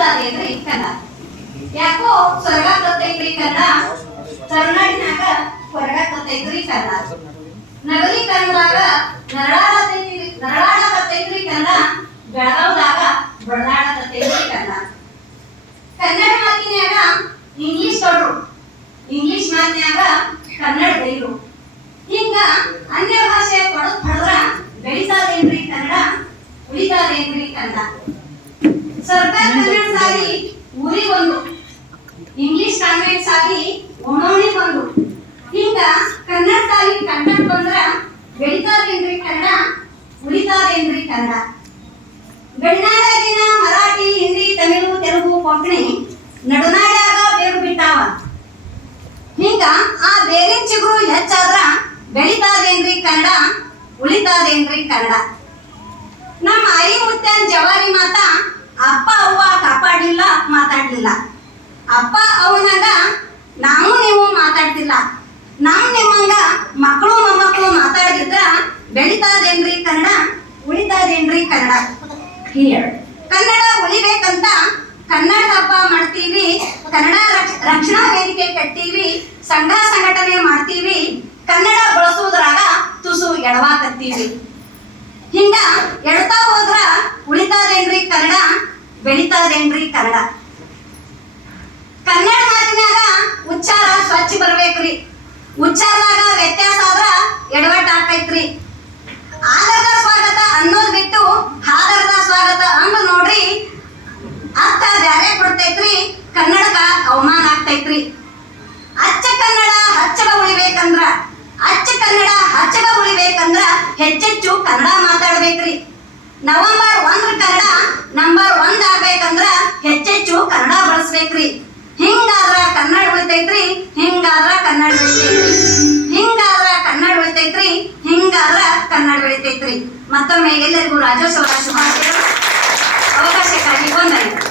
ಉಳಿತಾದೇನ್ರಿ ಕನ್ನಡ. ಯಾಕೋ ಸ್ವರ್ಗಾಕತ್ತೈತ್ರಿ ಕನ್ನಡ, ಕರ್ನಾಡಿನಾಗ ಹೊರಗಾಕತ್ತೈತ್ರಿ ಕನ್ನಡ. ನಗರೀಕರಣದಾಗ ನರಳಾಡಕತ್ತೈತ್ರಿ ಕನ್ನಡ, ಬೆಳಗಾವದಾಗ ಬಡದಾಡಕತ್ತೈತ್ರಿ ಕನ್ನಡ. ಕನ್ನಡ ಮಾತಿನ್ಯಾಗ ಇಂಗ್ಲಿಷ್ ದೊಡ್ರು, ಇಂಗ್ಲಿಷ್ ಮಾತಿನ್ಯಾಗ ಕನ್ನಡ ದೈರು. ಹಿಂಗ ಅನ್ಯ ಭಾಷೆ ಪಡದ್ ಪಡದ್ರ ಬೆಳಿತಾದೇನ್ರಿ ಕನ್ನಡ, ಉಳಿತಾದೇನ್ರಿ ಕನ್ನಡ. ಸರ್ಕಾರ ಕನ್ನಡ ಸಾಲಿ ಊರಿಗೊಂದು, ಇಂಗ್ಲಿಷ್ ಕಾನ್ವೆಂಟ್ ಸಾಲಿ ಓಣೋಣಿಗೊಂದು. ಹಿಂಗ ಕನ್ನಡ ಸಾಲಿ ಕಂಟೆಂಟ್ ಬಂದ್ರ ಬೆಳಿತಾದೇನ್ರಿ ಕನ್ನಡ, ಉಳಿತಾದೇನ್ರಿ ಕನ್ನಡ. ಗಡಿನಾಡಾಗಿನ ಮರಾಠಿ, ಹಿಂದಿ, ತಮಿಳು, ತೆಲುಗು, ಕೊಂಕಣಿ ನಡುನಾಡ್ಯಾಗ ಬೇರು ಬಿಟ್ಟಾವ. ಹಿಂಗ ಆ ಬೇರಿನ ಚಿಗುರು ಹೆಚ್ಚಾದ್ರ ಬೆಳಿತಾದೇನ್ರಿ ಕನ್ನಡ, ಉಳಿತಾದೇನ್ರಿ ಕನ್ನಡ. ನಮ್ಮ ಆಯಿ ಮುತ್ತನ್ ಜವಾರಿ ಮಾತ ಅಪ್ಪ ಅವ್ವ ಕಾಪಾಡಲಿಲ್ಲ, ಮಾತಾಡ್ಲಿಲ್ಲ. ಅಪ್ಪ ಅವನಾಗ ನಾವು ನೀವು ಮಾತಾಡ್ತಿಲ್ಲ. ನಾವು ನಿಮ್ಮಂಗ ಮಕ್ಕಳು ಮೊಮ್ಮಕ್ಕಳು ಮಾತಾಡಿದ್ರ ಬೆಳಿತಾದೇನ್ರಿ ಕನ್ನಡ, ಉಳಿತಾದೇನ್ರಿ ಕನ್ನಡ. ಕನ್ನಡ ಉಳಿಬೇಕಂತ ಕನ್ನಡ ಹಬ್ಬ ಮಾಡ್ತೀವಿ, ಕನ್ನಡ ರಕ್ಷಣಾ ವೇದಿಕೆ ಕಟ್ತೀವಿ, ಸಂಘ ಸಂಘಟನೆ ಮಾಡ್ತೀವಿ, ಕನ್ನಡ ಬಳಸುವುದ್ರಾಗ ತುಸು ಎಡವಾಕತ್ತೀವಿ. ಹಿಂಗ ಎಡ್ತಾ ಹೋದ್ರ ಉಳಿತಾದೇನ್ರಿ ಕನ್ನಡ, ಬೆಳಿತಾದೇನ್ರಿ ಕನ್ನಡ. ಕನ್ನಡ ಮಾತಿನಾಗ ಉಚ್ಚಾರ ಸ್ವಚ್ಛ ಬರ್ಬೇಕ್ರಿ. ಉಚ್ಚಾರದಾಗ ವ್ಯತ್ಯಾಸ ಆದ್ರ ಎಡವಟ್ ಆಕೈತ್ರಿ. ಆದರದ ಸ್ವಾಗತ ಅನ್ನೋದ್ ಬಿಟ್ಟು ಹಾದರದ ಸ್ವಾಗತ ಅಂದ್ ನೋಡ್ರಿ, ಅರ್ಥ ಬ್ಯಾರೆ ಕೊಡ್ತೈತ್ರಿ, ಕನ್ನಡಕ ಅವಮಾನ ಆಗ್ತೈತ್ರಿ. ಅಚ್ಚ ಕನ್ನಡ ಹಚ್ಚಗ ಉಳಿಬೇಕಂದ್ರ, ಅಚ್ಚ ಕನ್ನಡ ಹಚ್ಚಗ ಉಳಿಬೇಕಂದ್ರ ಹೆಚ್ಚೆಚ್ಚು ಕನ್ನಡ ಮಾತಾಡ್ಬೇಕ್ರಿ. ನವೆಂಬರ್ 1 ಕನ್ನಡ ನಂಬರ್ 1 ಆಗ್ಬೇಕಂದ್ರ ಹೆಚ್ಚೆಚ್ಚು ಕನ್ನಡ ಬಳಸ್ಬೇಕ್ರಿ. ಹಿಂಗಾದ್ರ ಕನ್ನಡ ಉಳಿತೈತ್ರಿ, ಹಿಂಗಾದ್ರ ಕನ್ನಡ ಬೆಳಿತೈತ್ರಿ, ಹಿಂಗಾದ್ರ ಕನ್ನಡ ಉಳಿತೈತ್ರಿ, ಹಿಂಗಾದ್ರ ಕನ್ನಡ ಬೆಳಿತೈತ್ರಿ. ಮತ್ತೊಮ್ಮೆ ಎಲ್ಲರಿಗೂ ರಾಜ್ಯೋತ್ಸವದ ಶುಭಾಶಯಗಳು. ಅವಕಾಶಕ್ಕಾಗಿ ವಂದನೆಗಳು.